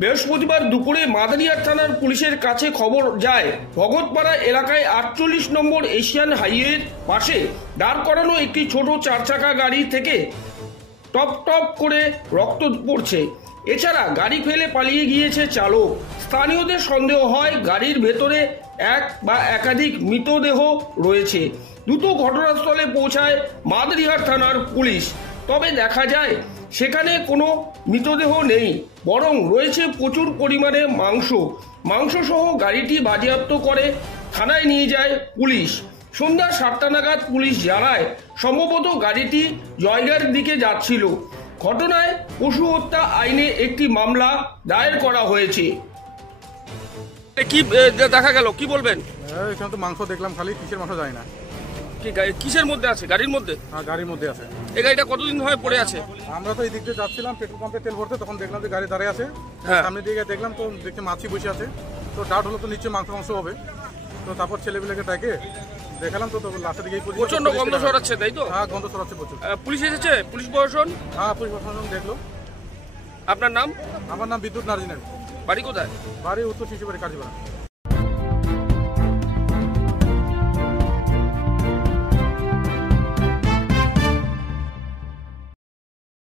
বৃহস্পতিবার দুপুরে মাদারিহাট থানার পুলিশের কাছে খবর যায় ভগতপাড়া এলাকায় 48 নম্বর এশিয়ান হাইওয়ের পাশে দাঁড় করানো একটি ছোট চারচাকা গাড়ি থেকে টপ টপ করে রক্ত পড়ছে। এছাড়া গাড়ি ফেলে পালিয়ে গিয়েছে চালক। স্থানীয়দের সন্দেহ হয় গাড়ির ভেতরে এক বা একাধিক মৃতদেহ রয়েছে। দ্রুত ঘটনাস্থলে পৌঁছায় মাদারিহাট থানার পুলিশ। তবে দেখা যায় সেখানে কোনো মৃতদেহ নেই, বরং রয়েছে প্রচুর পরিমাণে মাংস সহ গাড়িটি বাজেয়াপ্ত করে থানায় নিয়ে যায় পুলিশ। সন্ধ্যা 7টা নাগাদ পুলিশ জানায় সম্ভবত গাড়িটি জয়গার দিকে যাচ্ছিল। ঘটনায় পশু হত্যা আইনে একটি মামলা দায়ের করা হয়েছে। কি দেখা গেল, কি বলবেন? এখানে তো মাংস দেখলাম, খালি কিসের মাংস যায় না। কিসের মধ্যে আছে? গাড়ির মধ্যে? হ্যাঁ, গাড়ির মধ্যে আছে। এই গাড়িটা কতদিন হয় পড়ে আছে? আমরা তো এই দিক দিয়ে যাচ্ছিলাম পেট্রোল পাম্পে তেল ভরতে, তখন দেখলাম যে গাড়ি দাঁড়িয়ে আছে। সামনের দিকে দেখলাম তো দেখতে মাছি বসে আছে, তো ডাউট হলো তো নিচে মাংস হবে। তো তারপর ছেলেগুলোকে ডাকে দেখালাম, তো লাস্টের দিকে প্রচন্ড গন্ধ ছড়াচ্ছে, তাই তো? হ্যাঁ, গন্ধ ছড়াচ্ছে প্রচুর। পুলিশ এসেছে? পুলিশ প্রশাসন? হ্যাঁ, পুলিশ প্রশাসন দেখলো। আপনার নাম? আমার নাম বিদ্যুৎ নার্জিনারি। বাড়ি কোথায়? বাড়ি উত্তর শিশুবাড়ি, কাজীপাড়া।